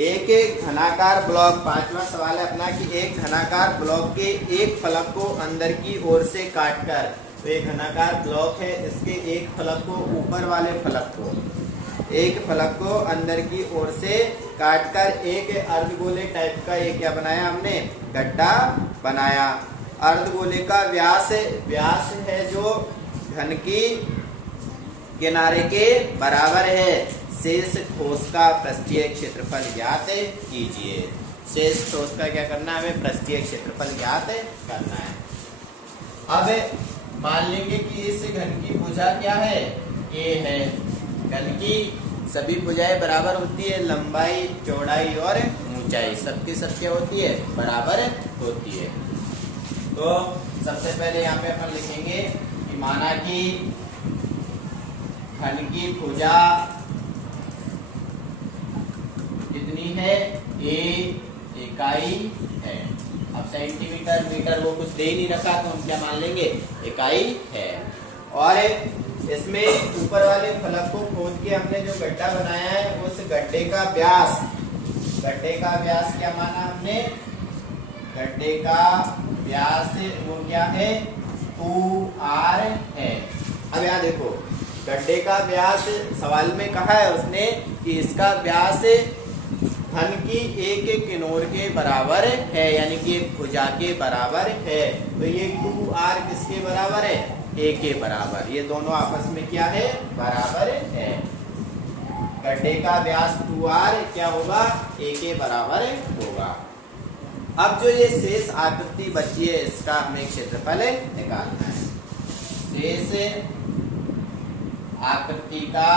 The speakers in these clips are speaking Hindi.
एक घनाकार ब्लॉक, पांचवा सवाल है अपना कि एक घनाकार ब्लॉक के एक फलक को अंदर की ओर से काटकर, तो एक घनाकार ब्लॉक है, इसके एक फलक को ऊपर वाले फलक को, एक फलक को अंदर की ओर से काटकर एक अर्धगोले टाइप का ये क्या बनाया हमने, गड्ढा बनाया। अर्धगोले का व्यास है जो घन की किनारे के बराबर है। शेष ठोस का पृष्ठीय क्षेत्रफल ज्ञात कीजिए। शेष ठोस का क्या करना है, हमें पृष्ठीय क्षेत्रफल ज्ञात करना है। अब मान लेंगे कि इस घन की भुजा क्या है, ए है। घन की सभी भुजाएं बराबर होती है, लंबाई, चौड़ाई और ऊंचाई सबकी सब क्या होती है, बराबर होती है। तो सबसे पहले यहाँ पे अपन लिखेंगे कि माना कि घन की भुजा कितनी है, ए इकाई है। अब सेंटीमीटर मीटर वो कुछ दे ही नहीं रखा, तो हम क्या मान लेंगे, इकाई है। और इसमें ऊपर वाले फलक को खोद के हमने जो गड्ढा बनाया है, उस गड्ढे का व्यास क्या माना हमने, गड्ढे का व्यास वो क्या है, 2r है। अब यहाँ देखो, गड्ढे का व्यास सवाल में कहा है उसने कि इसका व्यास घन की एक किनोर के बराबर है, यानी कि एक भुजा के बराबर है। तो ये 2r किसके बराबर है, a के बराबर। ये दोनों आपस में क्या है, बराबर है। गड्ढे का व्यास 2r क्या होगा, a के बराबर होगा। अब जो ये शेष आकृति बची है, इसका हमें क्षेत्रफल निकालना है। शेष आकृति का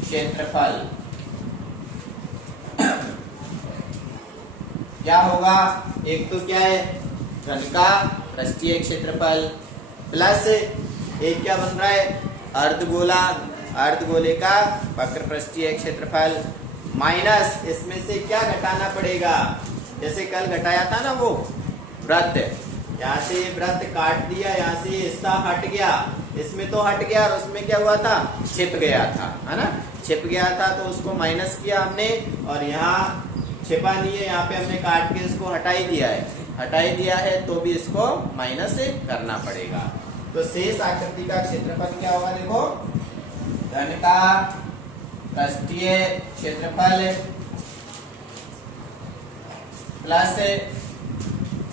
क्षेत्रफल क्या होगा, एक तो क्या है, घन का पृष्ठीय क्षेत्रफल प्लस एक क्या बन रहा है, अर्धगोले का वक्र पृष्ठीय क्षेत्रफल माइनस इसमें से क्या घटाना पड़ेगा, जैसे कल घटाया था ना वो वृत्त, यहाँ से वृत्त काट दिया, यहाँ से हिस्सा हट गया, इसमें तो हट गया और उसमें क्या हुआ था, छिप गया था, है ना, छिप गया था, तो उसको माइनस किया हमने। और यहाँ छिपा नहीं है, यहाँ पे हमने काट के इसको हटाई दिया है, तो भी इसको माइनस करना पड़ेगा। तो शेष आकृति का क्षेत्रफल क्या होगा, देखो, घन का पृष्ठीय क्षेत्रफल प्लस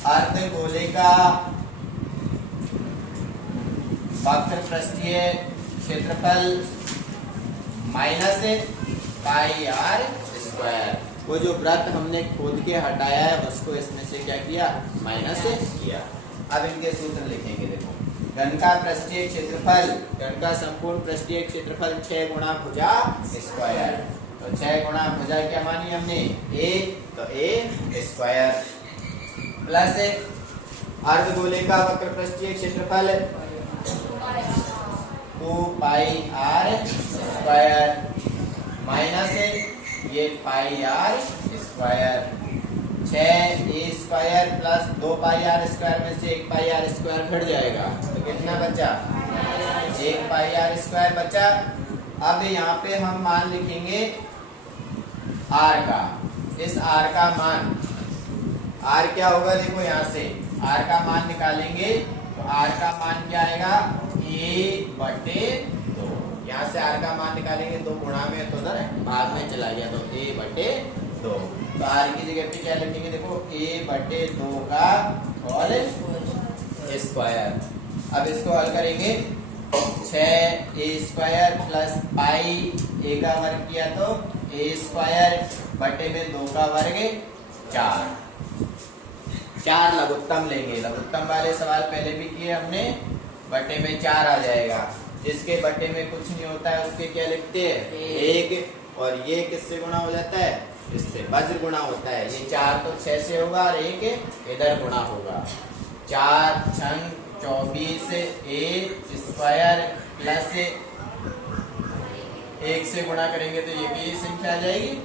अर्धगोले का वक्र पृष्ठीय क्षेत्रफल माइनस पाई r स्क्वायर। वो जो वृत्त हमने खोद के हटाया है, उसको इसमें से क्या किया, माइनस किया। अब इनके सूत्र लिखेंगे, देखो, घन का पृष्ठीय क्षेत्रफल, घन का संपूर्ण पृष्ठीय क्षेत्रफल 6 गुणा भुजा स्क्वायर। तो 6 गुणा भुजा क्या मानी हमने, a, तो a स्क्वायर प्लस अर्धगोले का वक्र पृष्ठीय क्षेत्रफल 2 पाई r स्क्वायर माइनस ये पाई r square, 6a square plus 2 पाई r स्क्वायर में से 1 पाई r स्क्वायर घट जाएगा, तो कितना बचा, 1 पाई r स्क्वायर बचा। अब यहाँ पे हम मान लिखेंगे r का, इस r का मान, r क्या होगा, देखो यहाँ से r का मान निकालेंगे, तो r का मान क्या आएगा, a/2। यहाँ से r का मान निकालेंगे, 2 गुणा में तो उधर भाग में चला गया, तो a/2। तो r की जगह पे क्या लिखेंगे, देखो, a/2 का होल स्क्वायर। अब इसको हल करेंगे, 6a square plus pi a का वर्ग किया तो a स्क्वायर बटे में 2 का वर्ग 4 लघुत्तम लेंगे। लघुत्तम वाले सवाल पहले भी किए हमने, बटे में 4 आ जाएगा। जिसके बटे में कुछ नहीं होता है उसके क्या लिखते हैं, 1। और ये किससे गुणा हो जाता है, इससे वज्र गुणा होता है। ये 4 तो 6 से होगा और 1 इधर गुणा होगा। 4 छंग 24 a स्क्वायर प्लस 1 से गुणा करेंगे तो ये भी संख्या आ जाएगी।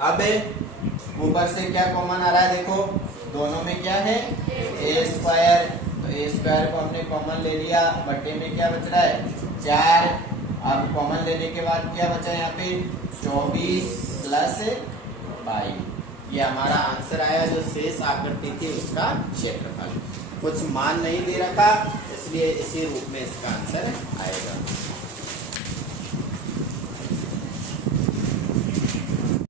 अब ऊपर से क्या कॉमन आ रहा है, देखो, दोनों में क्या है, a स्क्वायर, तो a स्क्वायर को हमने कॉमन ले लिया, बटे में क्या बच रहा है, 4। अब कॉमन लेने के बाद क्या बचा यहाँ पे 24 प्लस 22, ये हमारा आंसर आया जो शेष आकृति थी उसका क्षेत्रफल। कुछ मान नहीं दे रखा इसलिए इसी रूप में इसका आंसर आएगा।